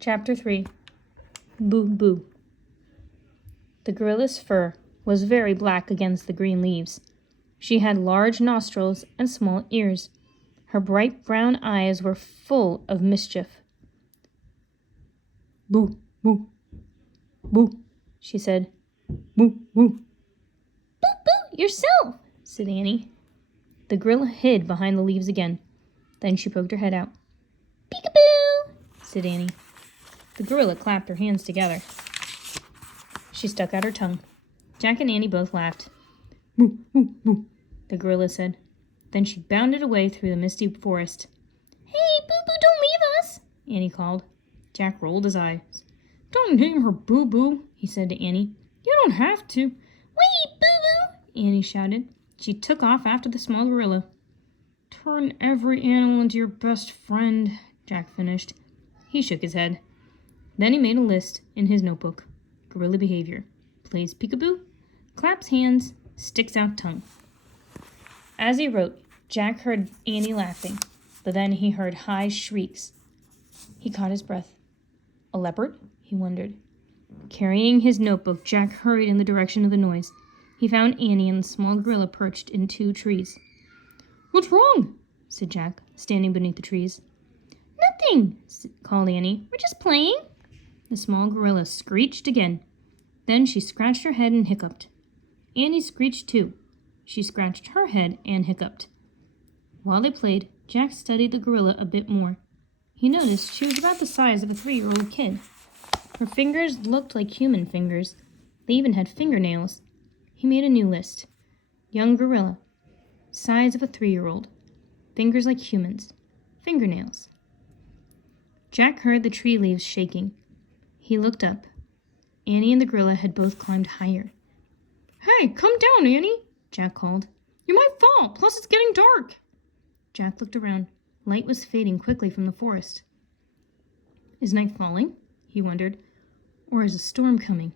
Chapter 3. Boo Boo. The gorilla's fur was very black against the green leaves. She had large nostrils and small ears. Her bright brown eyes were full of mischief. "Boo, boo, boo," she said. "Boo, boo." "Boo, boo, yourself," said Annie. The gorilla hid behind the leaves again. Then she poked her head out. "Peekaboo," said Annie. The gorilla clapped her hands together. She stuck out her tongue. Jack and Annie both laughed. "Boo, boo, boo," the gorilla said. Then she bounded away through the misty forest. "Hey, Boo Boo, don't leave us," Annie called. Jack rolled his eyes. "Don't name her Boo Boo," he said to Annie. "You don't have to." "Wait, Boo Boo," Annie shouted. She took off after the small gorilla. "Turn every animal into your best friend," Jack finished. He shook his head. Then he made a list in his notebook. Gorilla behavior. Plays peekaboo. Claps hands. Sticks out tongue. As he wrote, Jack heard Annie laughing, but then he heard high shrieks. He caught his breath. A leopard? He wondered. Carrying his notebook, Jack hurried in the direction of the noise. He found Annie and the small gorilla perched in 2 trees. "What's wrong?" said Jack, standing beneath the trees. "Nothing," called Annie. "We're just playing." The small gorilla screeched again. Then she scratched her head and hiccuped. Annie screeched too. She scratched her head and hiccuped. While they played, Jack studied the gorilla a bit more. He noticed she was about the size of a 3-year-old kid. Her fingers looked like human fingers. They even had fingernails. He made a new list. Young gorilla. Size of a 3-year-old. Fingers like humans. Fingernails. Jack heard the tree leaves shaking. He looked up. Annie and the gorilla had both climbed higher. "Hey, come down, Annie," Jack called. "You might fall, plus it's getting dark." Jack looked around. Light was fading quickly from the forest. Is night falling? He wondered. Or is a storm coming?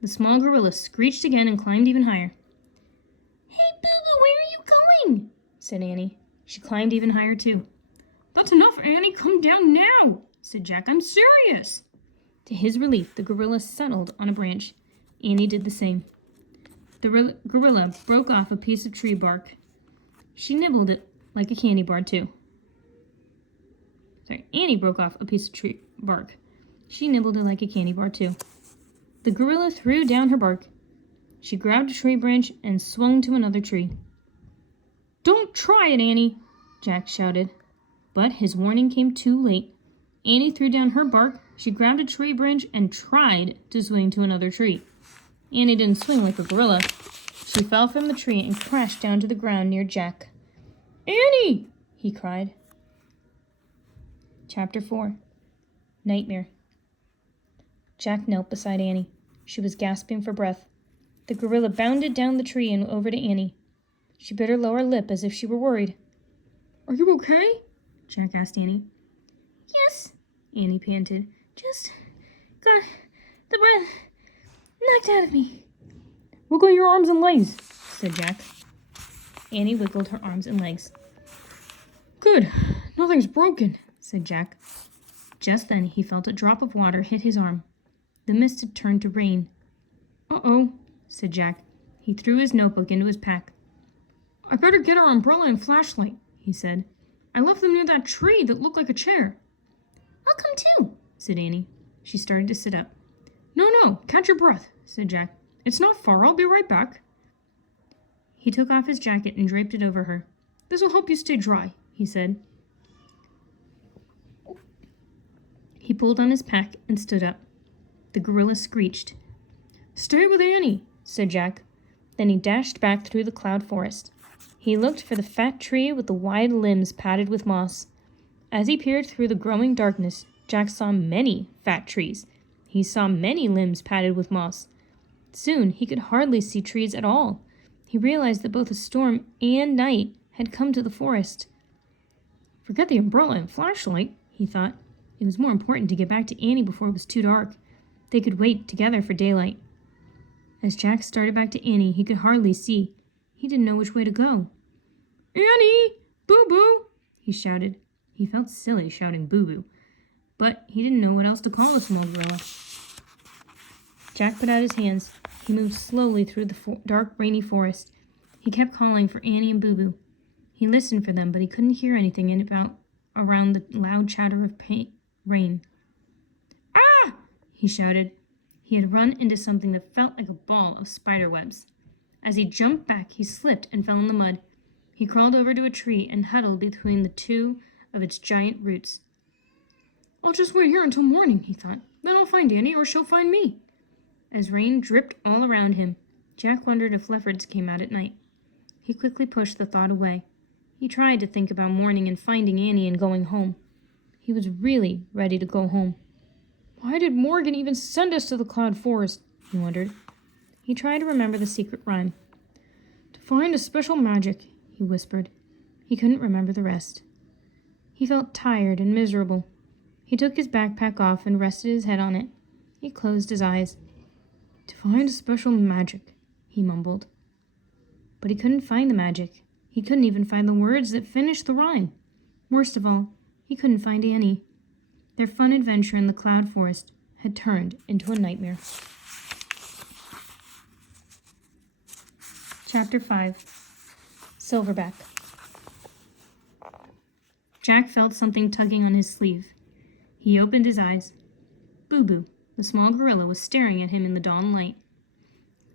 The small gorilla screeched again and climbed even higher. "Hey, Boo-Boo, where are you going?" said Annie. She climbed even higher, too. "That's enough, Annie. Come down now," said Jack. "I'm serious." To his relief, the gorilla settled on a branch. Annie did the same. The gorilla broke off a piece of tree bark. She nibbled it like a candy bar, too. Annie broke off a piece of tree bark. She nibbled it like a candy bar, too. The gorilla threw down her bark. She grabbed a tree branch and swung to another tree. "Don't try it, Annie," Jack shouted. But his warning came too late. Annie threw down her bark. She grabbed a tree branch and tried to swing to another tree. Annie didn't swing like a gorilla. She fell from the tree and crashed down to the ground near Jack. "Annie!" he cried. Chapter 4. Nightmare. Jack knelt beside Annie. She was gasping for breath. The gorilla bounded down the tree and over to Annie. She bit her lower lip as if she were worried. "Are you okay?" Jack asked Annie. "Yes," Annie panted. "Just got the breath knocked out of me." "Wiggle your arms and legs," said Jack. Annie wiggled her arms and legs. "Good, nothing's broken," said Jack. Just then he felt a drop of water hit his arm. The mist had turned to rain. "Uh-oh," said Jack. He threw his notebook into his pack. "I better get our umbrella and flashlight," he said. "I left them near that tree that looked like a chair." "I'll come too," said Annie. She started to sit up. No, catch your breath," said Jack. "It's not far. I'll be right back." He took off his jacket and draped it over her. "This'll help you stay dry," he said. He pulled on his pack and stood up. The gorilla screeched. "Stay with Annie," said Jack. Then he dashed back through the cloud forest. He looked for the fat tree with the wide limbs padded with moss. As he peered through the growing darkness, Jack saw many fat trees. He saw many limbs padded with moss. Soon he could hardly see trees at all. He realized that both a storm and night had come to the forest. Forget the umbrella and flashlight, he thought. It was more important to get back to Annie before it was too dark. They could wait together for daylight. As Jack started back to Annie, he could hardly see. He didn't know which way to go. "Annie! Boo-Boo!" he shouted. He felt silly shouting boo-boo. but he didn't know what else to call the small gorilla. Jack put out his hands. He moved slowly through the dark, rainy forest. He kept calling for Annie and Boo Boo. He listened for them, but he couldn't hear anything around the loud chatter of rain. Ah! He shouted. He had run into something that felt like a ball of spider webs. As he jumped back, he slipped and fell in the mud. He crawled over to a tree and huddled between the two of its giant roots. I'll just wait here until morning, he thought. Then I'll find Annie, or she'll find me. As rain dripped all around him, Jack wondered if leopards came out at night. He quickly pushed the thought away. He tried to think about morning and finding Annie and going home. He was really ready to go home. Why did Morgan even send us to the Cloud Forest? He wondered. He tried to remember the secret rhyme. To find a special magic, he whispered. He couldn't remember the rest. He felt tired and miserable. He took his backpack off and rested his head on it. He closed his eyes. To find a special magic, he mumbled. But he couldn't find the magic. He couldn't even find the words that finished the rhyme. Worst of all, he couldn't find Annie. Their fun adventure in the Cloud Forest had turned into a nightmare. Chapter 5. Silverback. Jack felt something tugging on his sleeve. He opened his eyes. Boo Boo, the small gorilla, was staring at him in the dawn light.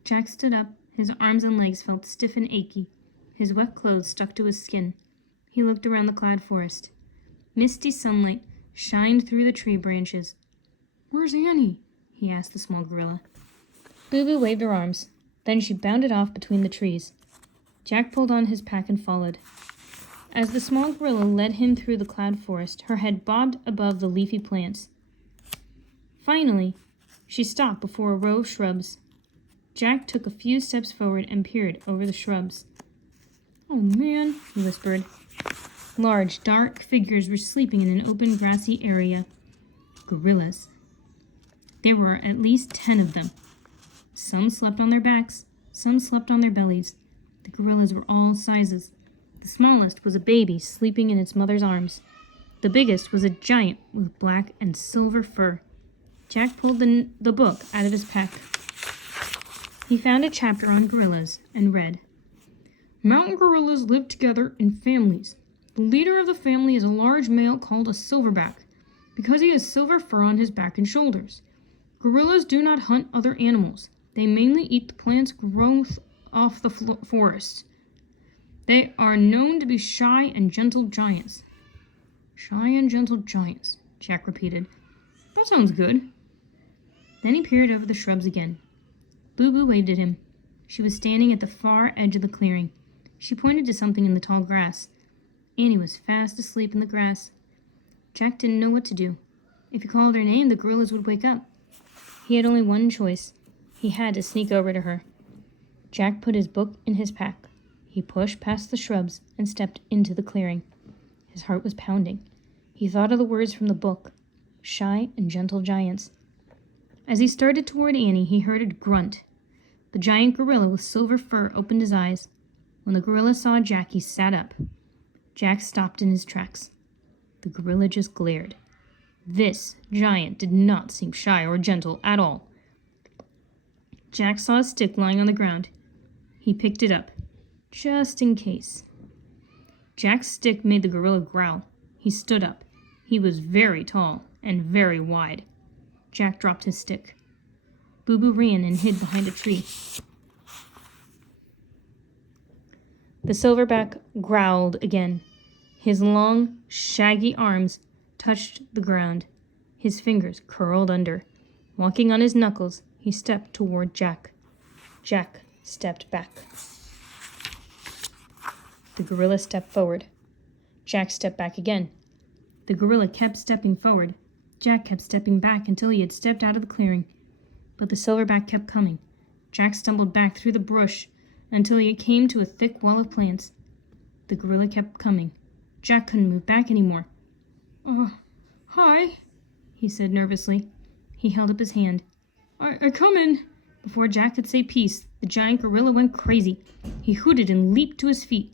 Jack stood up. His arms and legs felt stiff and achy. His wet clothes stuck to his skin. He looked around the Cloud Forest. Misty sunlight shined through the tree branches. Where's Annie? He asked the small gorilla. Boo Boo waved her arms. Then she bounded off between the trees. Jack pulled on his pack and followed. As the small gorilla led him through the Cloud Forest, her head bobbed above the leafy plants. Finally, she stopped before a row of shrubs. Jack took a few steps forward and peered over the shrubs. Oh man, he whispered. Large, dark figures were sleeping in an open, grassy area. Gorillas. There were at least 10 of them. Some slept on their backs, some slept on their bellies. The gorillas were all sizes. The smallest was a baby sleeping in its mother's arms. The biggest was a giant with black and silver fur. Jack pulled the book out of his pack. He found a chapter on gorillas and read, Mountain gorillas live together in families. The leader of the family is a large male called a silverback, because he has silver fur on his back and shoulders. Gorillas do not hunt other animals. They mainly eat the plants grown off the forest. They are known to be shy and gentle giants. Shy and gentle giants, Jack repeated. That sounds good. Then he peered over the shrubs again. Boo Boo waved at him. She was standing at the far edge of the clearing. She pointed to something in the tall grass. Annie was fast asleep in the grass. Jack didn't know what to do. If he called her name, the gorillas would wake up. He had only one choice. He had to sneak over to her. Jack put his book in his pack. He pushed past the shrubs and stepped into the clearing. His heart was pounding. He thought of the words from the book, shy and gentle giants. As he started toward Annie, he heard a grunt. The giant gorilla with silver fur opened his eyes. When the gorilla saw Jack, he sat up. Jack stopped in his tracks. The gorilla just glared. This giant did not seem shy or gentle at all. Jack saw a stick lying on the ground. He picked it up, just in case. Jack's stick made the gorilla growl. He stood up. He was very tall and very wide. Jack dropped his stick. Boo Boo ran and hid behind a tree. The silverback growled again. His long, shaggy arms touched the ground. His fingers curled under. Walking on his knuckles, he stepped toward Jack. Jack stepped back. The gorilla stepped forward. Jack stepped back again. The gorilla kept stepping forward. Jack kept stepping back until he had stepped out of the clearing. But the silverback kept coming. Jack stumbled back through the brush until he came to a thick wall of plants. The gorilla kept coming. Jack couldn't move back anymore. Hi, he said nervously. He held up his hand. I come in. Before Jack could say peace, the giant gorilla went crazy. He hooted and leaped to his feet.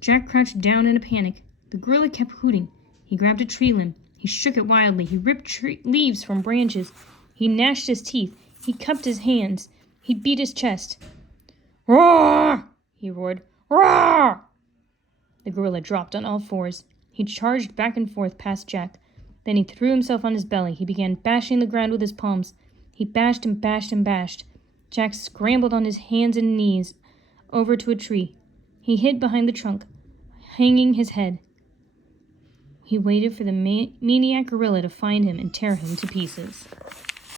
Jack crouched down in a panic. The gorilla kept hooting. He grabbed a tree limb He shook it wildly. He ripped leaves from branches. He gnashed his teeth. He cupped his hands. He beat his chest. "Roar!" he roared. "Roar!" The gorilla dropped on all fours. He charged back and forth past Jack. Then he threw himself on his belly. He began bashing the ground with his palms. He bashed and bashed and bashed. Jack scrambled on his hands and knees over to a tree. He hid behind the trunk, hanging his head. He waited for the maniac gorilla to find him and tear him to pieces.